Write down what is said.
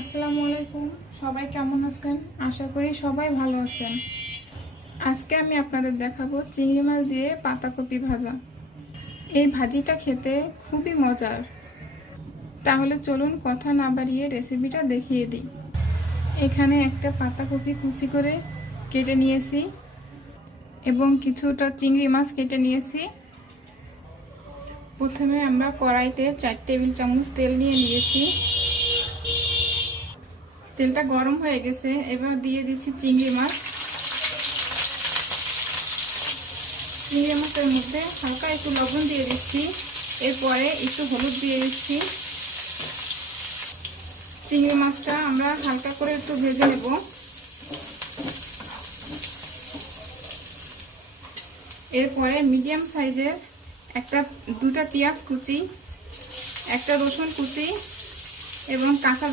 আসসালামু আলাইকুম। সবাই কেমন আছেন? আশা করি সবাই ভালো আছেন। আজকে আমি আপনাদের দেখাবো চিংড়ি মাছ দিয়ে পাতাকপি ভাজা। এই ভাজিটা খেতে খুবই মজার। তাহলে চলুন কথা না বাড়িয়ে রেসিপিটা দেখিয়ে দিই। এখানে একটা পাতাকপি কুচি করে কেটে নিয়েছি এবং কিছুটা চিংড়ি মাছ কেটে নিয়েছি। প্রথমে আমরা কড়াইতে 4 টেবিল চামচ তেল নিয়েছি। তেলটা গরম হয়ে গেছে, এবার দিয়ে দিচ্ছি চিংড়ি মাছ। চিংড়ি মাছের মধ্যে হালকা একটু লবণ দিয়ে দিচ্ছি, এরপরে একটু হলুদ দিয়ে দিচ্ছি। চিংড়ি মাছটা আমরা হালকা করে একটু ভেজে নেব। এরপরে মিডিয়াম সাইজের দুটা পেঁয়াজ কুচি, একটা রসুন কুচি এবং কাঁচা